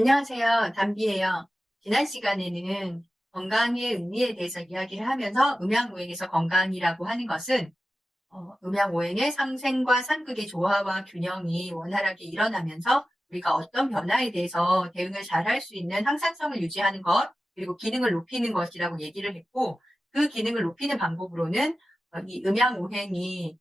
안녕하세요. 담비예요. 지난 시간에는 건강의 의미에 대해서 이야기를 하면서 음양오행에서 건강이라고 하는 것은 음양오행의 상생과 상극의 조화와 균형이 원활하게 일어나면서 우리가 어떤 변화에 대해서 대응을 잘 할 수 있는 항상성을 유지하는 것, 그리고 기능을 높이는 것이라고 얘기를 했고, 그 기능을 높이는 방법으로는 이 음양오행이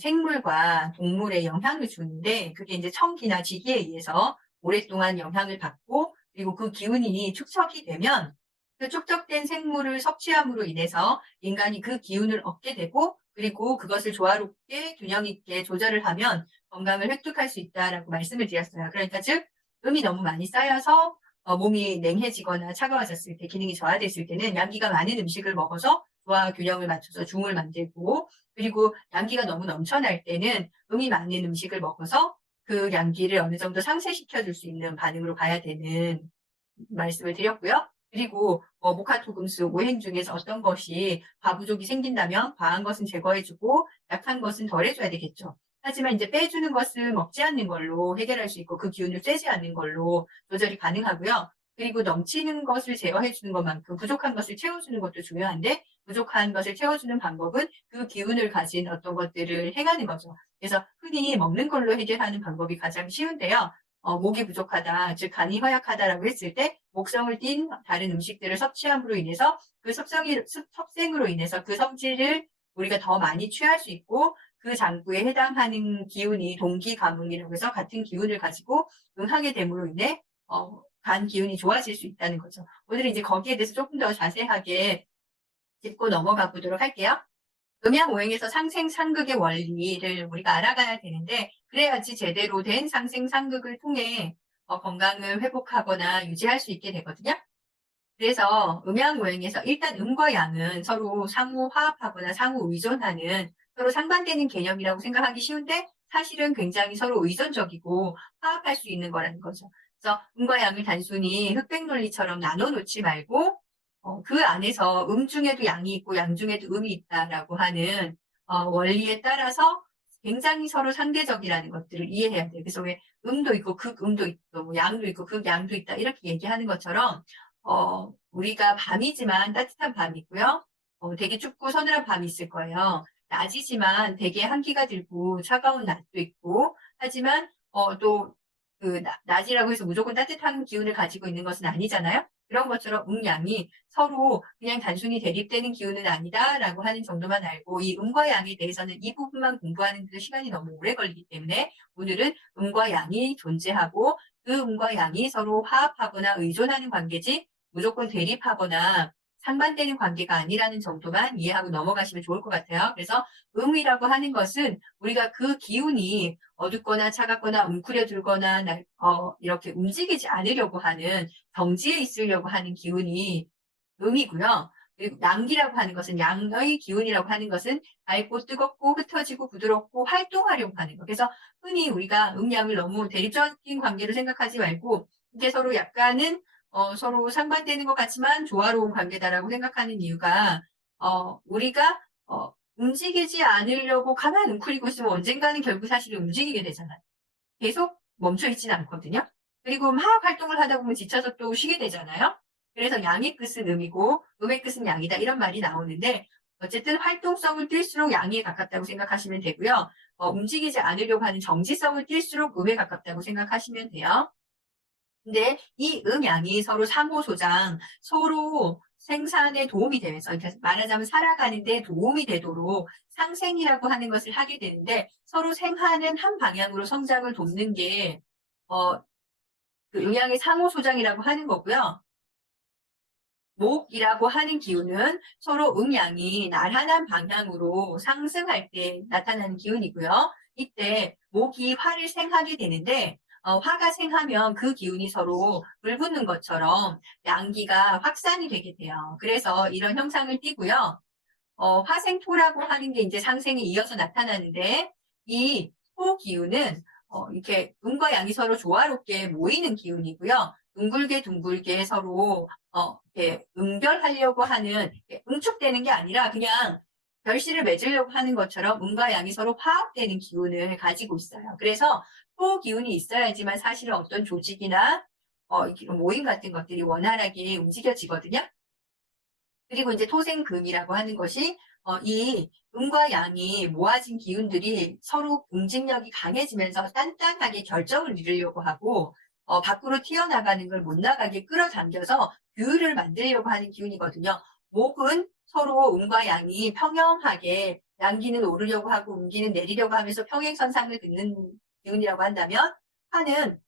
생물과 동물에 영향을 주는데, 그게 이제 청기나 지기에 의해서 오랫동안 영향을 받고, 그리고 그 기운이 축적이 되면 그 축적된 생물을 섭취함으로 인해서 인간이 그 기운을 얻게 되고, 그리고 그것을 조화롭게 균형 있게 조절을 하면 건강을 획득할 수 있다라고 말씀을 드렸어요. 그러니까 즉 음이 너무 많이 쌓여서 몸이 냉해지거나 차가워졌을 때, 기능이 저하됐을 때는 양기가 많은 음식을 먹어서 조화 균형을 맞춰서 중을 만들고, 그리고 양기가 너무 넘쳐날 때는 음이 많은 음식을 먹어서 그 양기를 어느 정도 상쇄시켜 줄 수 있는 반응으로 가야 되는 말씀을 드렸고요. 그리고 목화토금수 오행 중에서 어떤 것이 과부족이 생긴다면 과한 것은 제거해주고 약한 것은 덜해줘야 되겠죠. 하지만 이제 빼주는 것을 먹지 않는 걸로 해결할 수 있고, 그 기운을 쬐지 않는 걸로 조절이 가능하고요. 그리고 넘치는 것을 제어해주는 것만큼 부족한 것을 채워주는 것도 중요한데, 부족한 것을 채워주는 방법은 그 기운을 가진 어떤 것들을 행하는 거죠. 그래서 흔히 먹는 걸로 해결하는 방법이 가장 쉬운데요. 목이 부족하다, 즉 간이 허약하다라고 했을 때 목성을 띤 다른 음식들을 섭취함으로 인해서 그 섭생으로 인해서 그 성질을 우리가 더 많이 취할 수 있고, 그 장부에 해당하는 기운이 동기가문이라고 해서 같은 기운을 가지고 응하게 됨으로 인해 간 기운이 좋아질 수 있다는 거죠. 오늘은 이제 거기에 대해서 조금 더 자세하게 짚고 넘어가 보도록 할게요. 음양오행에서 상생상극의 원리를 우리가 알아가야 되는데, 그래야지 제대로 된 상생상극을 통해 건강을 회복하거나 유지할 수 있게 되거든요. 그래서 음양오행에서 일단 음과 양은 서로 상호 화합하거나 상호 의존하는, 서로 상반되는 개념이라고 생각하기 쉬운데 사실은 굉장히 서로 의존적이고 화합할 수 있는 거라는 거죠. 그래서 음과 양을 단순히 흑백 논리처럼 나눠 놓지 말고 그 안에서 중에도 양이 있고 양 중에도 음이 있다라고 하는 원리에 따라서 굉장히 서로 상대적이라는 것들을 이해해야 돼요. 그래서 왜 음도 있고 극음도 있고 뭐 양도 있고 극양도 있다 이렇게 얘기하는 것처럼 우리가 밤이지만 따뜻한 밤이 있고요. 되게 춥고 서늘한 밤이 있을 거예요. 낮이지만 되게 한기가 들고 차가운 낮도 있고, 하지만 또 그 낮이라고 해서 무조건 따뜻한 기운을 가지고 있는 것은 아니잖아요. 그런 것처럼 음양이 서로 그냥 단순히 대립되는 기운은 아니다라고 하는 정도만 알고, 이 음과 양에 대해서는 이 부분만 공부하는 데도 시간이 너무 오래 걸리기 때문에 오늘은 음과 양이 존재하고 그 음과 양이 서로 화합하거나 의존하는 관계지 무조건 대립하거나 상반되는 관계가 아니라는 정도만 이해하고 넘어가시면 좋을 것 같아요. 그래서 음이라고 하는 것은 우리가 그 기운이 어둡거나 차갑거나 웅크려들거나 이렇게 움직이지 않으려고 하는, 정지에 있으려고 하는 기운이 음이고요. 그리고 양기라고 하는 것은, 양의 기운이라고 하는 것은 밝고 뜨겁고 흩어지고 부드럽고 활동하려고 하는 것. 그래서 흔히 우리가 음양을 너무 대립적인 관계로 생각하지 말고, 이게 서로 약간은 서로 상반되는 것 같지만 조화로운 관계다라고 생각하는 이유가, 우리가 움직이지 않으려고 가만 웅크리고 있으면 언젠가는 결국 사실은 움직이게 되잖아요. 계속 멈춰 있지는 않거든요. 그리고 막 활동을 하다 보면 지쳐서 또 쉬게 되잖아요. 그래서 양의 끝은 음이고 음의 끝은 양이다 이런 말이 나오는데, 어쨌든 활동성을 띨수록 양에 가깝다고 생각하시면 되고요. 움직이지 않으려고 하는 정지성을 띨수록 음에 가깝다고 생각하시면 돼요. 근데 이 음양이 서로 상호조장, 서로 생산에 도움이 되면서, 말하자면 살아가는데 도움이 되도록 상생이라고 하는 것을 하게 되는데, 서로 생하는 한 방향으로 성장을 돕는 게 어, 그 음양의 상호조장이라고 하는 거고요. 목이라고 하는 기운은 서로 음양이 나란한 방향으로 상승할 때 나타나는 기운이고요. 이때 목이 화를 생하게 되는데, 화가 생하면 그 기운이 서로 불붙는 것처럼 양기가 확산이 되게 돼요. 그래서 이런 형상을 띠고요. 화생토라고 하는 게 이제 상생에 이어서 나타나는데, 이 토 기운은 이렇게 음과 양이 서로 조화롭게 모이는 기운이고요. 둥글게 둥글게 서로 이렇게 응별하려고 하는, 응축되는 게 아니라 그냥 결실을 맺으려고 하는 것처럼 음과 양이 서로 화합되는 기운을 가지고 있어요. 그래서 토 기운이 있어야지만 사실은 어떤 조직이나 이렇게 모임 같은 것들이 원활하게 움직여지거든요. 그리고 이제 토생금이라고 하는 것이 이 음과 양이 모아진 기운들이 서로 응집력이 강해지면서 단단하게 결정을 이루려고 하고 밖으로 튀어나가는 걸 못 나가게 끌어당겨서 규율을 만들려고 하는 기운이거든요. 목은 서로 음과 양이 평형하게 양기는 오르려고 하고 음기는 내리려고 하면서 평행선상을 긋는 기운이라고 한다면, 화는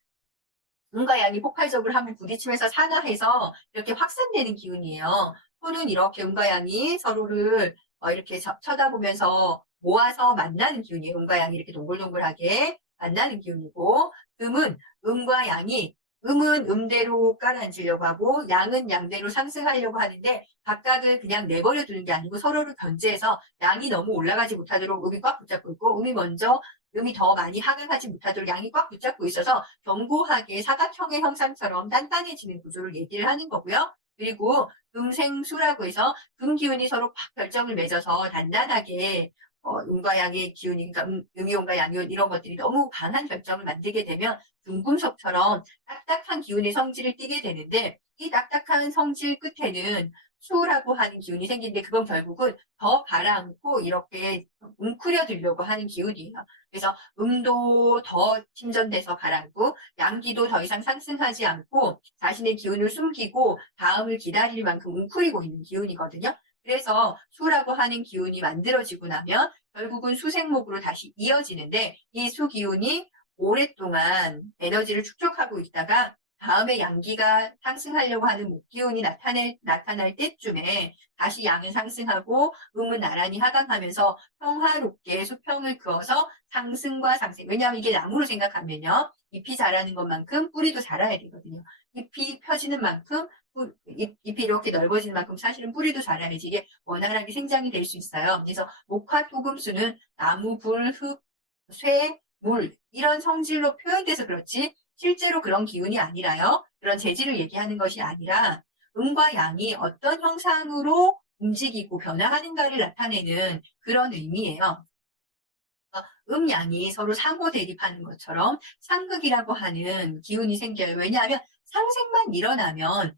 음과 양이 폭발적으로 한번 부딪히면서 산화해서 이렇게 확산되는 기운이에요. 토는 이렇게 음과 양이 서로를 이렇게 쳐다보면서 모아서 만나는 기운이에요. 음과 양이 이렇게 동글동글하게 만나는 기운이고, 음은 음과 양이, 음은 음대로 깔아앉으려고 하고 양은 양대로 상승하려고 하는데, 각각을 그냥 내버려 두는 게 아니고 서로를 견제해서 양이 너무 올라가지 못하도록 음이 꽉 붙잡고 있고, 음이 더 많이 하강하지 못하도록 양이 꽉 붙잡고 있어서 견고하게 사각형의 형상처럼 단단해지는 구조를 얘기를 하는 거고요. 그리고 음생수라고 해서 음기운이 서로 팍 결정을 맺어서 단단하게 음과 양의 기운이, 그러니까 음이온과 양이온 이런 것들이 너무 강한 결정을 만들게 되면 금금속처럼 딱딱한 기운의 성질을 띠게 되는데, 이 딱딱한 성질 끝에는 수라고 하는 기운이 생기는데, 그건 결국은 더 가라앉고 이렇게 웅크려 들려고 하는 기운이에요. 그래서 음도 더 침전돼서 가라앉고 양기도 더 이상 상승하지 않고 자신의 기운을 숨기고 다음을 기다릴 만큼 웅크리고 있는 기운이거든요. 그래서 수라고 하는 기운이 만들어지고 나면 결국은 수생목으로 다시 이어지는데, 이 수기운이 오랫동안 에너지를 축적하고 있다가 다음에 양기가 상승하려고 하는 목기운이 나타날 때쯤에 다시 양은 상승하고 음은 나란히 하강하면서 평화롭게 수평을 그어서 상승과 상승. 왜냐하면 이게 나무로 생각하면요, 잎이 자라는 것만큼 뿌리도 자라야 되거든요. 잎이 펴지는 만큼 잎이 이렇게 넓어지는 만큼 사실은 뿌리도 자라야지 이게 원활하게 생장이 될 수 있어요. 그래서 목화 토금수는 나무, 불, 흙, 쇠, 물 이런 성질로 표현돼서 그렇지 실제로 그런 기운이 아니라요. 그런 재질을 얘기하는 것이 아니라 음과 양이 어떤 형상으로 움직이고 변화하는가를 나타내는 그런 의미예요. 음양이 서로 상호 대립하는 것처럼 상극이라고 하는 기운이 생겨요. 왜냐하면 상생만 일어나면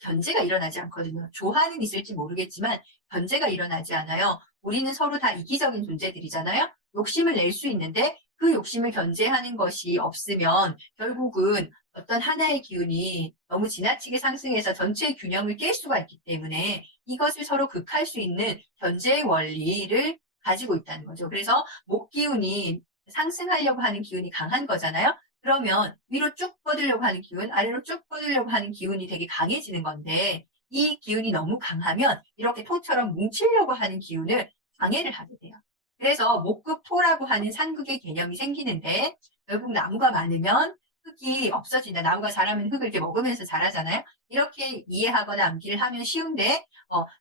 견제가 일어나지 않거든요. 조화는 있을지 모르겠지만 견제가 일어나지 않아요. 우리는 서로 다 이기적인 존재들이잖아요. 욕심을 낼 수 있는데 그 욕심을 견제하는 것이 없으면 결국은 어떤 하나의 기운이 너무 지나치게 상승해서 전체의 균형을 깰 수가 있기 때문에 이것을 서로 극할 수 있는 견제의 원리를 가지고 있다는 거죠. 그래서 목 기운이 상승하려고 하는 기운이 강한 거잖아요. 그러면 위로 쭉 뻗으려고 하는 기운, 아래로 쭉 뻗으려고 하는 기운이 되게 강해지는 건데, 이 기운이 너무 강하면 이렇게 토처럼 뭉치려고 하는 기운을 방해를 하게 돼요. 그래서 목극 토라고 하는 산극의 개념이 생기는데, 결국 나무가 많으면 흙이 없어진다. 나무가 자라면 흙을 이렇게 먹으면서 자라잖아요. 이렇게 이해하거나 암기를 하면 쉬운데,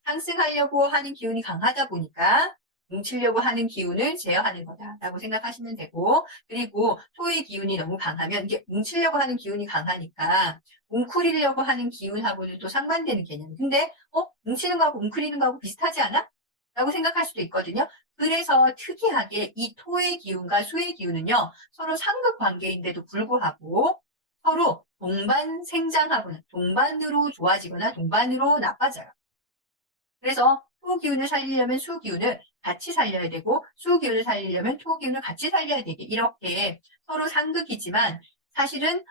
상승하려고 하는 기운이 강하다 보니까 뭉치려고 하는 기운을 제어하는 거다라고 생각하시면 되고, 그리고 토의 기운이 너무 강하면 이게 뭉치려고 하는 기운이 강하니까 뭉클이려고 하는 기운하고는 또 상반되는 개념. 근데 뭉치는 거하고 뭉클이는 거하고 비슷하지 않아? 라고 생각할 수도 있거든요. 그래서 특이하게 이 토의 기운과 수의 기운은요, 서로 상극 관계인데도 불구하고 서로 동반 생장하거나 동반으로 좋아지거나 동반으로 나빠져요. 그래서 토 기운을 살리려면 수 기운을 같이 살려야 되고, 수 기운을 살리려면 토 기운을 같이 살려야 되게, 이렇게 서로 상극이지만 사실은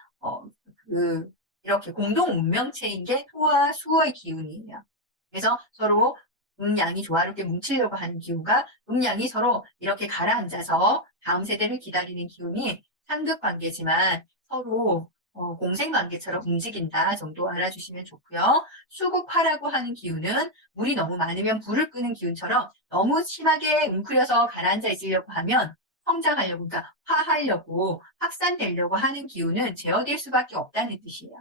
이렇게 공동 운명체인 게 토와 수의 기운이에요. 그래서 서로 음양이 조화롭게 뭉치려고 하는 기운과 음양이 서로 이렇게 가라앉아서 다음 세대를 기다리는 기운이 상극 관계지만 서로 공생 관계처럼 움직인다 정도 알아주시면 좋고요. 수국화라고 하는 기운은 물이 너무 많으면 불을 끄는 기운처럼 너무 심하게 웅크려서 가라앉아 있으려고 하면 성장하려고, 그러니까 화하려고, 확산되려고 하는 기운은 제어될 수밖에 없다는 뜻이에요.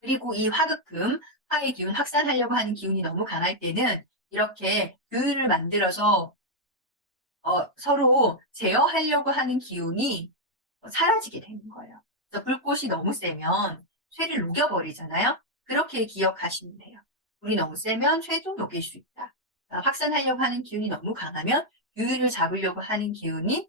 그리고 이 화극금, 화의 기운, 확산하려고 하는 기운이 너무 강할 때는 이렇게 규율을 만들어서 서로 제어하려고 하는 기운이 사라지게 되는 거예요. 그래서 불꽃이 너무 세면 쇠를 녹여버리잖아요. 그렇게 기억하시면 돼요. 불이 너무 세면 쇠도 녹일 수 있다. 확산하려고 하는 기운이 너무 강하면 규율을 잡으려고 하는 기운이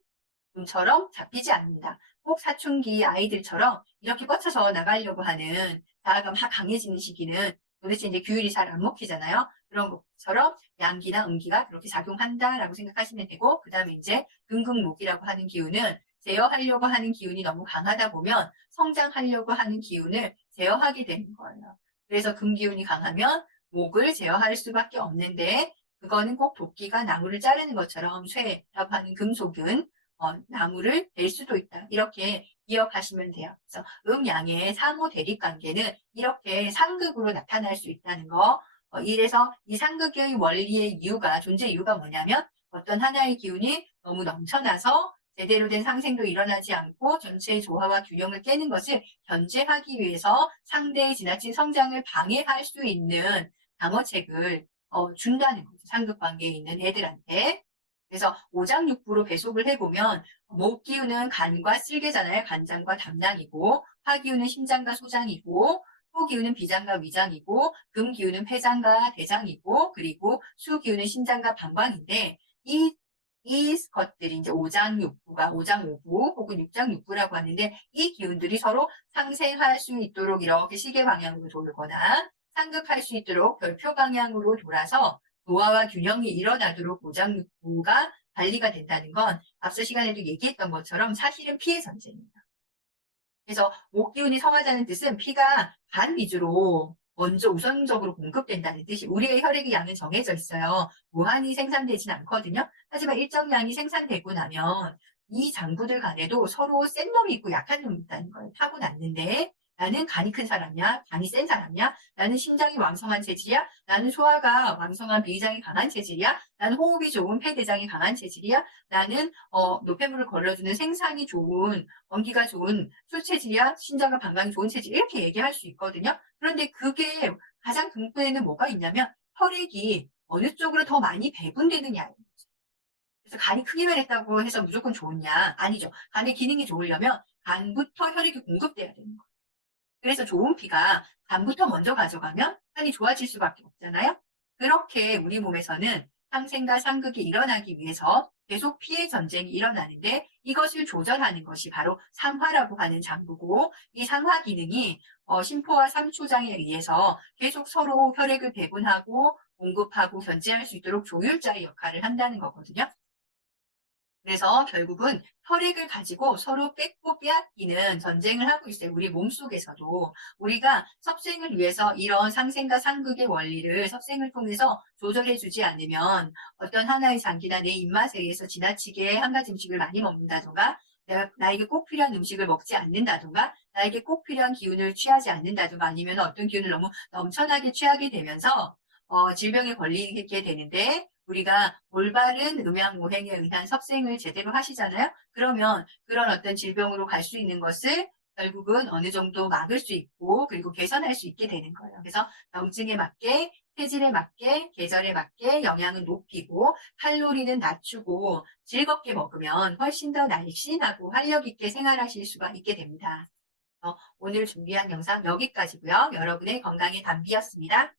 좀처럼 잡히지 않는다. 꼭 사춘기 아이들처럼 이렇게 뻗쳐서 나가려고 하는 자아가 막 강해지는 시기는 도대체 이제 규율이 잘 안 먹히잖아요. 그런 것처럼 양기나 음기가 그렇게 작용한다라고 생각하시면 되고, 그 다음에 이제 금극목이라고 하는 기운은 제어하려고 하는 기운이 너무 강하다 보면 성장하려고 하는 기운을 제어하게 되는 거예요. 그래서 금기운이 강하면 목을 제어할 수밖에 없는데, 그거는 꼭 도끼가 나무를 자르는 것처럼 쇠라고 하는 금속은 나무를 벨 수도 있다. 이렇게 기억하시면 돼요. 그래서 음양의 상호 대립 관계는 이렇게 상극으로 나타날 수 있다는 거. 이래서 이 상극의 원리의 이유가, 존재 이유가 뭐냐면 어떤 하나의 기운이 너무 넘쳐나서 제대로 된 상생도 일어나지 않고 전체의 조화와 균형을 깨는 것을 견제하기 위해서 상대의 지나친 성장을 방해할 수 있는 방어책을 준다는 거죠. 상극 관계에 있는 애들한테. 그래서 오장육부로 배속을 해보면 목 기운은 간과 쓸개잖아요. 간장과 담낭이고, 화 기운은 심장과 소장이고, 토 기운은 비장과 위장이고, 금 기운은 폐장과 대장이고, 그리고 수 기운은 심장과 방광인데, 이 것들이 이제 오장육부가 오장오부 혹은 육장육부라고 하는데, 이 기운들이 서로 상생할 수 있도록 이렇게 시계 방향으로 돌거나 상극할 수 있도록 별표 방향으로 돌아서 조화와 균형이 일어나도록 오장육부가 관리가 된다는 건 앞서 시간에도 얘기했던 것처럼 사실은 피해 전쟁입니다. 그래서 목 기운이 성하자는 뜻은 피가 간 위주로 먼저 우선적으로 공급된다는 뜻이, 우리의 혈액의 양은 정해져 있어요. 무한히 생산되진 않거든요. 하지만 일정 양이 생산되고 나면 이 장부들 간에도 서로 센 놈이 있고 약한 놈이 있다는 걸 타고났는데, 나는 간이 큰 사람이야? 간이 센 사람이야? 나는 심장이 왕성한 체질이야? 나는 소화가 왕성한 비위장이 강한 체질이야? 나는 호흡이 좋은 폐대장이 강한 체질이야? 나는 노폐물을 걸러주는 생산이 좋은, 원기가 좋은 소체질이야? 신장과 방광이 좋은 체질, 이렇게 얘기할 수 있거든요. 그런데 그게 가장 근본에는 뭐가 있냐면 혈액이 어느 쪽으로 더 많이 배분되느냐. 그래서 간이 크기만 했다고 해서 무조건 좋냐? 아니죠. 간의 기능이 좋으려면 간부터 혈액이 공급돼야 되는 거예요. 그래서 좋은 피가 간부터 먼저 가져가면 간이 좋아질 수밖에 없잖아요. 그렇게 우리 몸에서는 상생과 상극이 일어나기 위해서 계속 피해 전쟁이 일어나는데, 이것을 조절하는 것이 바로 상화라고 하는 장부고, 이 상화 기능이 심포와 삼초장에 의해서 계속 서로 혈액을 배분하고 공급하고 견제할 수 있도록 조율자의 역할을 한다는 거거든요. 그래서 결국은 혈액을 가지고 서로 뺏고 빼앗기는 전쟁을 하고 있어요. 우리 몸속에서도. 우리가 섭생을 위해서 이런 상생과 상극의 원리를 섭생을 통해서 조절해주지 않으면 어떤 하나의 장기나 내 입맛에 의해서 지나치게 한 가지 음식을 많이 먹는다던가, 나에게 꼭 필요한 음식을 먹지 않는다던가, 나에게 꼭 필요한 기운을 취하지 않는다던가, 아니면 어떤 기운을 너무 넘쳐나게 취하게 되면서 질병에 걸리게 되는데, 우리가 올바른 음양오행에 의한 섭생을 제대로 하시잖아요. 그러면 그런 어떤 질병으로 갈 수 있는 것을 결국은 어느 정도 막을 수 있고, 그리고 개선할 수 있게 되는 거예요. 그래서 병증에 맞게, 체질에 맞게, 계절에 맞게 영양은 높이고 칼로리는 낮추고 즐겁게 먹으면 훨씬 더 날씬하고 활력 있게 생활하실 수가 있게 됩니다. 오늘 준비한 영상 여기까지고요. 여러분의 건강의 단비였습니다.